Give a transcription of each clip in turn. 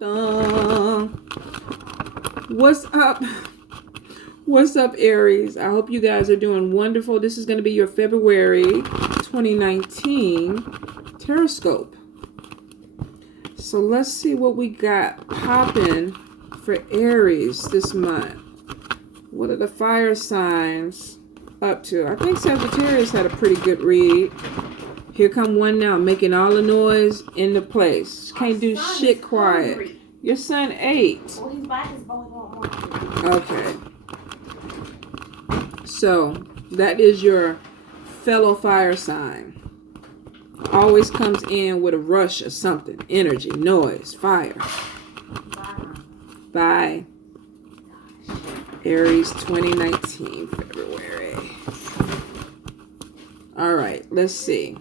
dun. What's up? What's up, Aries? I hope you guys are doing wonderful. This is going to be your February 2019 Tarotscope. So let's see what we got popping for Aries this month. What are the fire signs up to? I think Sagittarius had a pretty good read. Here come one now, making all the noise in the place. Can't do shit quiet. Hungry. Your son ate. Well, he's by his bowl. Okay. So, that is your fellow fire sign. Always comes in with a rush of something. Energy, noise, fire. Bye. Aries 2019, February. Alright, let's see.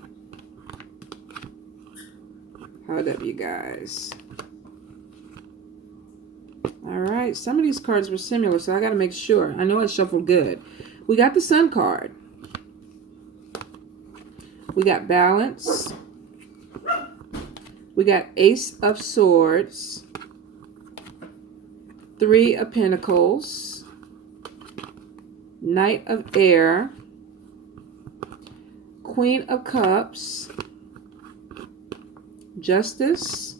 Hold up, you guys. Alright, some of these cards were similar, so I gotta make sure. I know it shuffled good. We got the Sun card. We got Balance. We got Ace of Swords. Three of Pentacles. Knight of Air. Queen of Cups. Justice.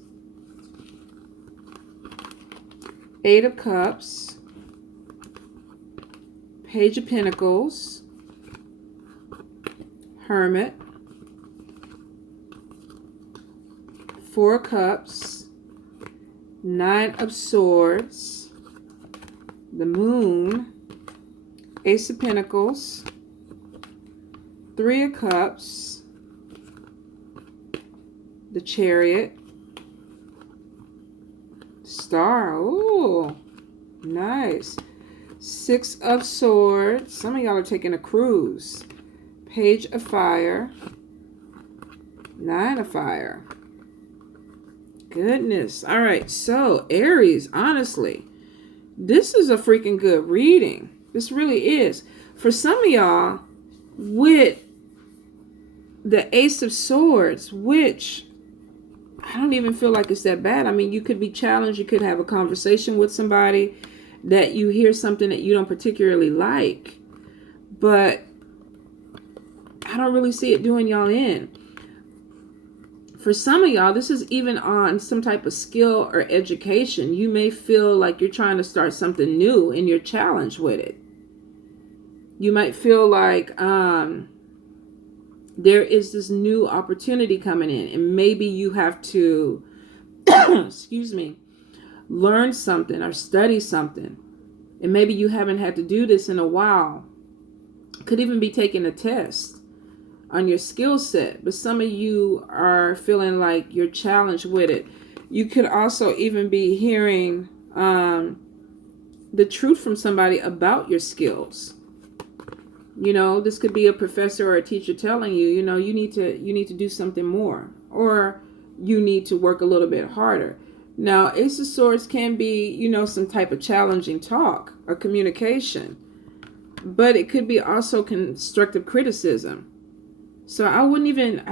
Eight of Cups. Page of Pentacles. Hermit. Four of Cups. Nine of Swords. The Moon. Ace of Pentacles. Three of Cups. The Chariot. Star. Ooh, nice. Six of Swords. Some of y'all are taking a cruise. Page of Fire. Nine of Fire. Goodness. All right. So, Aries, honestly, this is a freaking good reading. This really is. For some of y'all, with the Ace of Swords, which I don't even feel like it's that bad. I mean, you could be challenged. You could have a conversation with somebody that you hear something that you don't particularly like. But I don't really see it doing y'all in. For some of y'all, this is even on some type of skill or education. You may feel like you're trying to start something new and you're challenged with it. You might feel like there is this new opportunity coming in, and maybe you have to, excuse me, learn something or study something. And maybe you haven't had to do this in a while. Could even be taking a test on your skill set, but some of you are feeling like you're challenged with it. You could also even be hearing the truth from somebody about your skills. You know, this could be a professor or a teacher telling you, you know, you need to do something more, or you need to work a little bit harder. Now, Ace of Swords can be, you know, some type of challenging talk or communication, but it could be also constructive criticism. So I wouldn't even,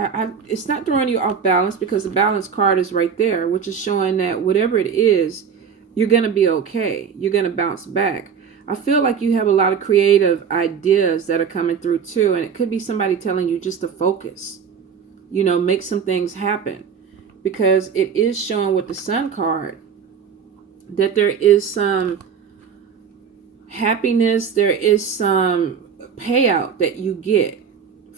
it's not throwing you off balance, because the balance card is right there, which is showing that whatever it is, you're going to be okay. You're going to bounce back. I feel like you have a lot of creative ideas that are coming through too. And it could be somebody telling you just to focus, you know, make some things happen, because it is showing with the Sun card that there is some happiness. There is some payout that you get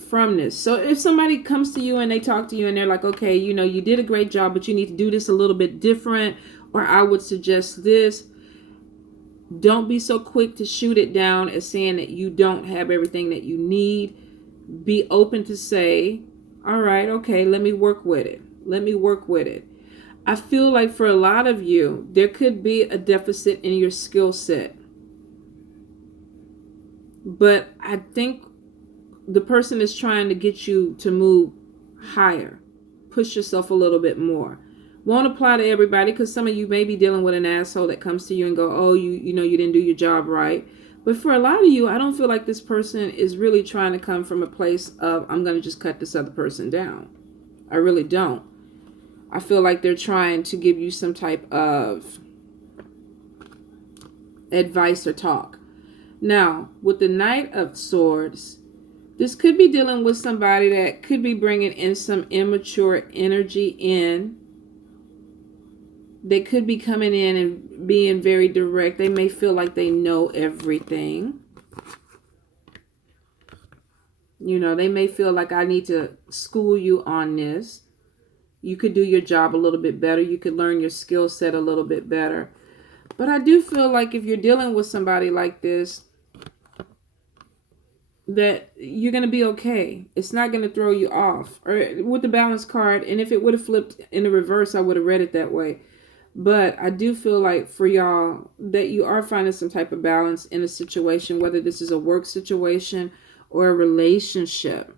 from this. So if somebody comes to you and they talk to you and they're like, okay, you know, you did a great job, but you need to do this a little bit different, or I would suggest this. Don't be so quick to shoot it down as saying that you don't have everything that you need. Be open to say, all right, okay, let me work with it. Let me work with it. I feel like for a lot of you, there could be a deficit in your skill set. But I think the person is trying to get you to move higher. Push yourself a little bit more. Won't apply to everybody, because some of you may be dealing with an asshole that comes to you and go, oh, you know, you didn't do your job right. But for a lot of you, I don't feel like this person is really trying to come from a place of, I'm going to just cut this other person down. I really don't. I feel like they're trying to give you some type of advice or talk. Now, with the Knight of Swords, this could be dealing with somebody that could be bringing in some immature energy in. They could be coming in and being very direct. They may feel like they know everything. You know, they may feel like I need to school you on this. You could do your job a little bit better. You could learn your skill set a little bit better. But I do feel like if you're dealing with somebody like this, that you're going to be okay. It's not going to throw you off. Or with the balance card, and if it would have flipped in the reverse, I would have read it that way. But I do feel like for y'all that you are finding some type of balance in a situation, whether this is a work situation or a relationship.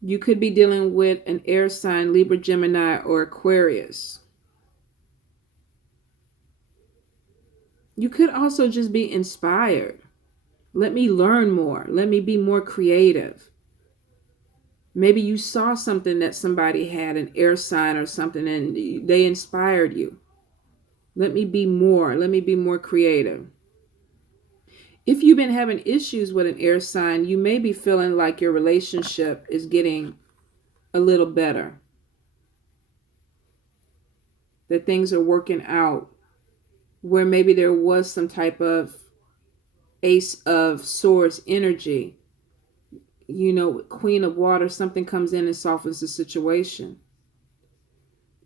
You could be dealing with an air sign, Libra, Gemini, or Aquarius. You could also just be inspired. Let me learn more. Let me be more creative. Maybe you saw something that somebody had, an air sign or something, and they inspired you. Let me be more. Let me be more creative. If you've been having issues with an air sign, you may be feeling like your relationship is getting a little better. That things are working out. Where maybe there was some type of Ace of Swords energy. You know, Queen of Water, something comes in and softens the situation.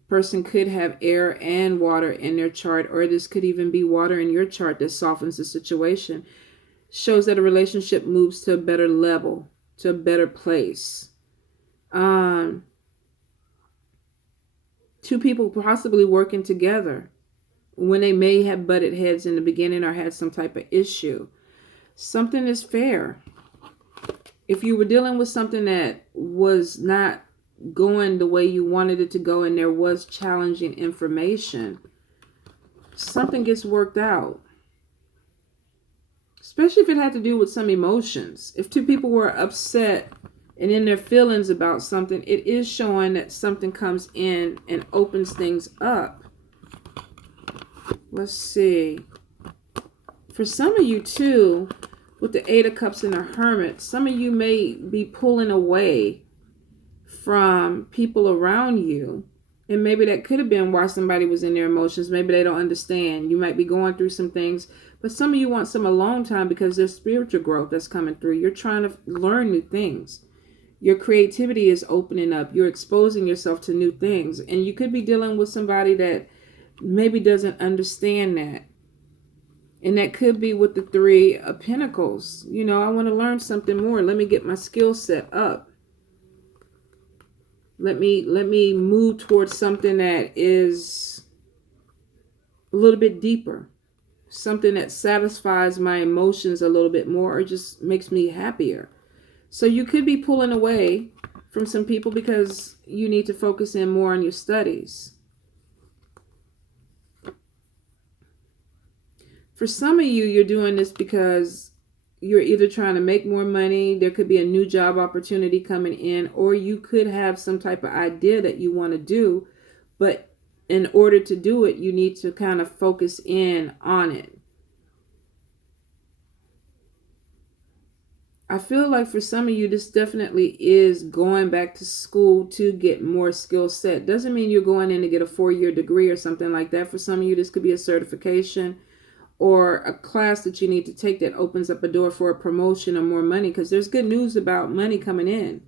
Person could have air and water in their chart, or this could even be water in your chart that softens the situation. Shows that a relationship moves to a better level, to a better place. Two people possibly working together when they may have butted heads in the beginning or had some type of issue. Something is fair. If you were dealing with something that was not going the way you wanted it to go and there was challenging information, something gets worked out. Especially if it had to do with some emotions. If two people were upset and in their feelings about something, it is showing that something comes in and opens things up. Let's see. For some of you too, with the Eight of Cups and the Hermit, some of you may be pulling away from people around you. And maybe that could have been why somebody was in their emotions. Maybe they don't understand. You might be going through some things. But some of you want some alone time because there's spiritual growth that's coming through. You're trying to learn new things. Your creativity is opening up. You're exposing yourself to new things. And you could be dealing with somebody that maybe doesn't understand that. And that could be with the Three of Pentacles. You know, I want to learn something more. Let me get my skill set up. Let me move towards something that is a little bit deeper. Something that satisfies my emotions a little bit more or just makes me happier. So you could be pulling away from some people because you need to focus in more on your studies. For some of you, you're doing this because you're either trying to make more money, there could be a new job opportunity coming in, or you could have some type of idea that you want to do, but in order to do it, you need to kind of focus in on it. I feel like for some of you, this definitely is going back to school to get more skill set. Doesn't mean you're going in to get a 4-year degree or something like that. For some of you, this could be a certification or a class that you need to take that opens up a door for a promotion or more money, because there's good news about money coming in.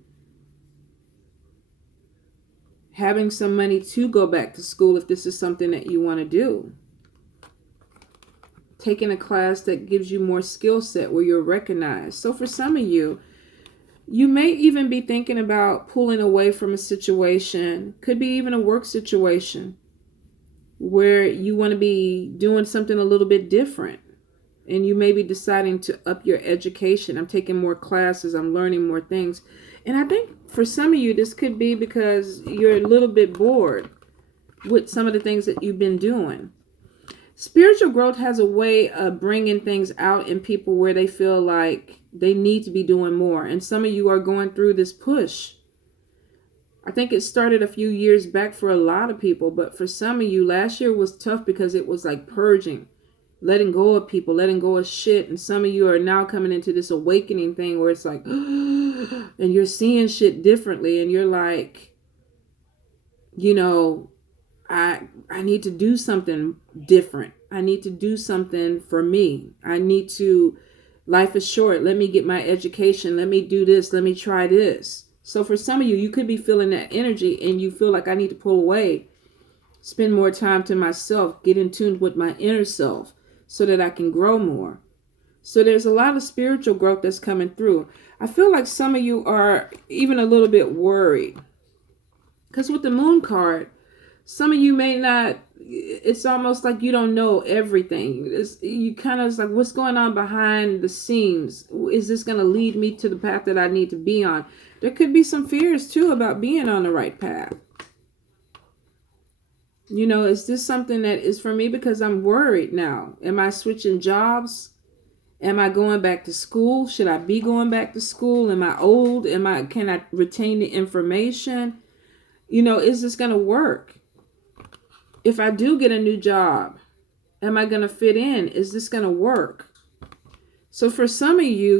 Having some money to go back to school if this is something that you want to do. Taking a class that gives you more skill set where you're recognized. So for some of you, you may even be thinking about pulling away from a situation. Could be even a work situation where you want to be doing something a little bit different. And you may be deciding to up your education. I'm taking more classes. I'm learning more things. And I think for some of you, this could be because you're a little bit bored with some of the things that you've been doing. Spiritual growth has a way of bringing things out in people where they feel like they need to be doing more. And some of you are going through this push. I think it started a few years back for a lot of people, but for some of you, last year was tough because it was like purging, letting go of people, letting go of shit. And some of you are now coming into this awakening thing where it's like, and you're seeing shit differently. And you're like, you know, I need to do something different. I need to do something for me. I need to, life is short. Let me get my education. Let me do this. Let me try this. So for some of you, you could be feeling that energy and you feel like I need to pull away, spend more time to myself, get in tune with my inner self so that I can grow more. So there's a lot of spiritual growth that's coming through. I feel like some of you are even a little bit worried because with the moon card, some of you may not, it's almost like you don't know everything. You kind of, it's like, what's going on behind the scenes? Is this going to lead me to the path that I need to be on? There could be some fears too about being on the right path. You know, is this something that is for me because I'm worried now? Am I switching jobs? Am I going back to school? Should I be going back to school? Am I old? Can I retain the information? You know, is this going to work? If I do get a new job, am I going to fit in? Is this going to work? So for some of you,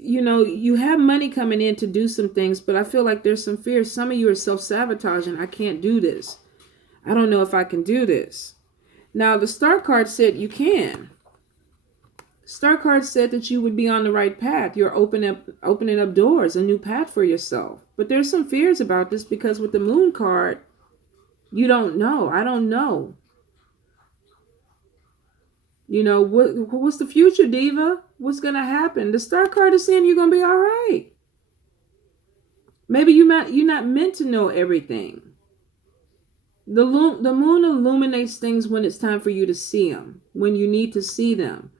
you know, you have money coming in to do some things, but I feel like there's some fear. Some of you are self-sabotaging. I can't do this. I don't know if I can do this. Now, the Star card said you can. Star card said that you would be on the right path. You're opening up doors, a new path for yourself. But there's some fears about this because with the Moon card, you don't know. I don't know. You know, what's the future, Diva? What's going to happen? The Star card is saying you're going to be all right. Maybe you're not meant to know everything. The moon illuminates things when it's time for you to see them, when you need to see them.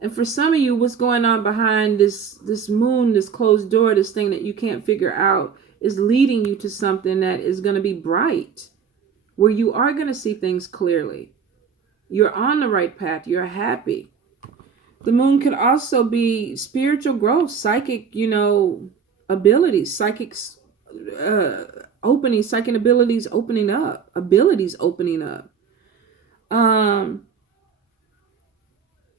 And for some of you, what's going on behind this moon, this closed door, this thing that you can't figure out is leading you to something that is going to be bright, where you are going to see things clearly. You're on the right path. You're happy. The moon could also be spiritual growth, psychic, abilities, psychics, psychic abilities opening up,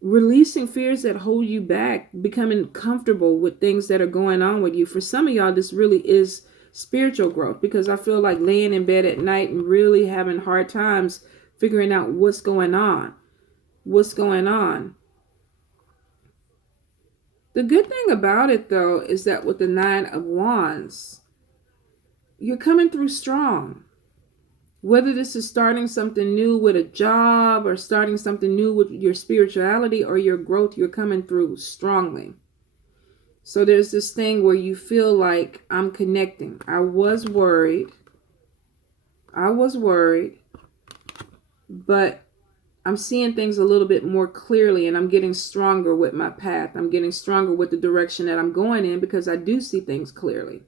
releasing fears that hold you back, becoming comfortable with things that are going on with you. For some of y'all, this really is spiritual growth, because I feel like laying in bed at night and really having hard times figuring out what's going on. The good thing about it, though, is that with the 9 of Wands, you're coming through strong. Whether this is starting something new with a job or starting something new with your spirituality or your growth, you're coming through strongly. So there's this thing where you feel like, I'm connecting. I was worried, but I'm seeing things a little bit more clearly, and I'm getting stronger with my path. I'm getting stronger with the direction that I'm going in, because I do see things clearly.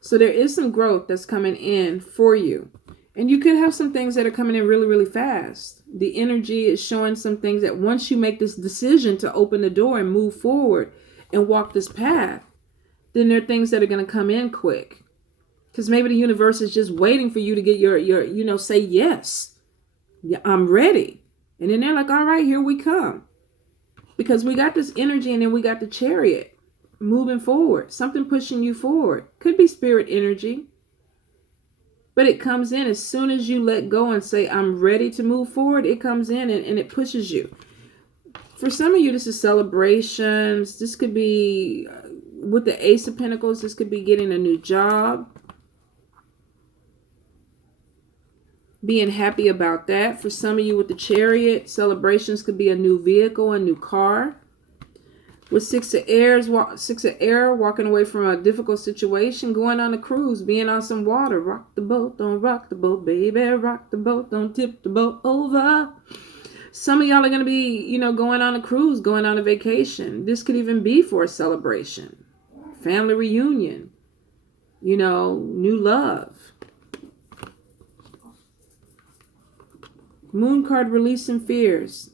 So there is some growth that's coming in for you. And you could have some things that are coming in really, really fast. The energy is showing some things that once you make this decision to open the door and move forward and walk this path, then there are things that are going to come in quick. Because maybe the universe is just waiting for you to get your say yes. Yeah, I'm ready. And then they're like, all right, here we come. Because we got this energy, and then we got the Chariot moving forward. Something pushing you forward. Could be spirit energy. But it comes in as soon as you let go and say, I'm ready to move forward. It comes in and it pushes you. For some of you, this is celebrations. This could be, with the Ace of Pentacles, this could be getting a new job. Being happy about that. For some of you with the Chariot, celebrations could be a new vehicle, a new car. With Six of Air, walking away from a difficult situation, going on a cruise, being on some water. Rock the boat, don't rock the boat, baby. Rock the boat, don't tip the boat over. Some of y'all are going to be, going on a cruise, going on a vacation. This could even be for a celebration. Family reunion. New love. Moon card, releasing fears.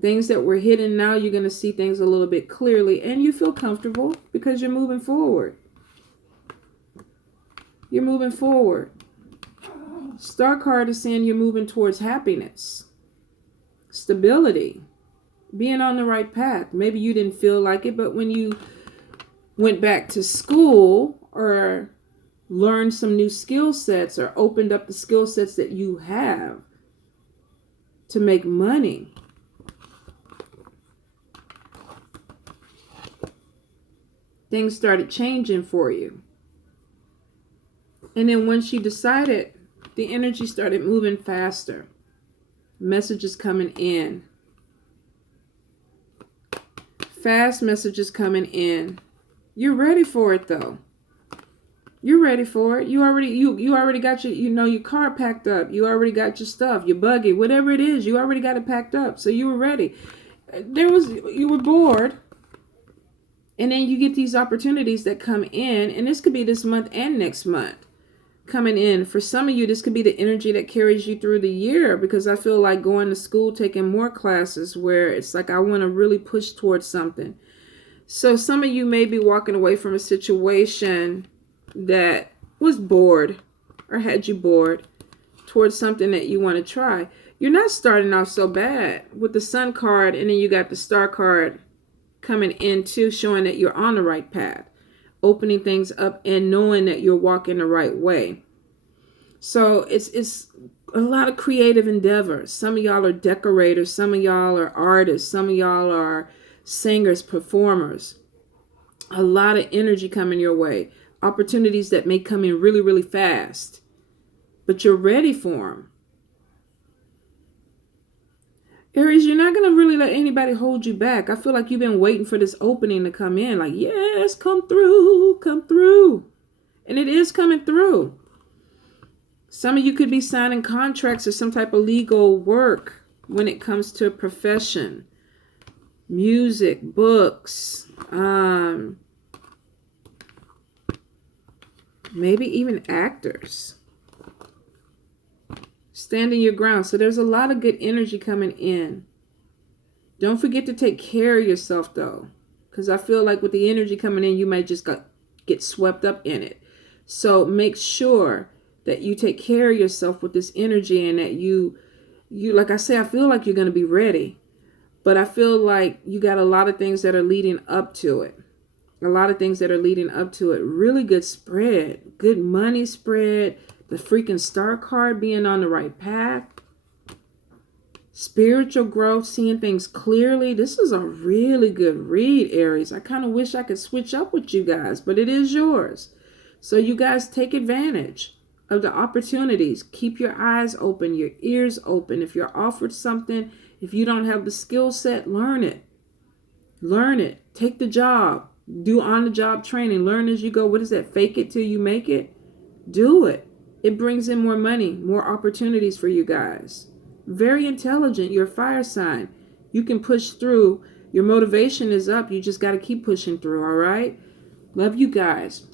Things that were hidden, now you're going to see things a little bit clearly, and you feel comfortable because you're moving forward. You're moving forward. Star card is saying you're moving towards happiness, stability, being on the right path. Maybe you didn't feel like it, but when you went back to school or learned some new skill sets or opened up the skill sets that you have to make money, things started changing for you. And then once you decided, the energy started moving faster. Messages coming in. Fast messages coming in. You're ready for it though. You're ready for it. You already got your, your car packed up. You already got your stuff, your buggy, whatever it is. You already got it packed up. So you were ready. You were bored. And then you get these opportunities that come in, and this could be this month and next month coming in. For some of you, this could be the energy that carries you through the year, because I feel like going to school, taking more classes where it's like I want to really push towards something. So some of you may be walking away from a situation that was bored or had you bored towards something that you want to try. You're not starting off so bad with the Sun card, and then you got the Star card coming in too, showing that you're on the right path, opening things up and knowing that you're walking the right way. So it's a lot of creative endeavors. Some of y'all are decorators, some of y'all are artists, some of y'all are singers, performers. A lot of energy coming your way. Opportunities that may come in really, really fast, but you're ready for them. Aries, you're not going to really let anybody hold you back. I feel like you've been waiting for this opening to come in. Like, yes, come through, come through. And it is coming through. Some of you could be signing contracts or some type of legal work when it comes to a profession. Music, books, maybe even actors. Standing your ground. So there's a lot of good energy coming in. Don't forget to take care of yourself though, because I feel like with the energy coming in, you might just get swept up in it. So make sure that you take care of yourself with this energy, and that you like I say, I feel like you're going to be ready, but I feel like you got a lot of things that are leading up to it. Really good spread, good money spread. The freaking Star card, being on the right path. Spiritual growth, seeing things clearly. This is a really good read, Aries. I kind of wish I could switch up with you guys, but it is yours. So you guys take advantage of the opportunities. Keep your eyes open, your ears open. If you're offered something, if you don't have the skill set, learn it. Learn it. Take the job. Do on-the-job training. Learn as you go. What is that? Fake it till you make it. Do it. It brings in more money, more opportunities for you guys. Very intelligent. You're a fire sign. You can push through. Your motivation is up. You just got to keep pushing through, all right? Love you guys.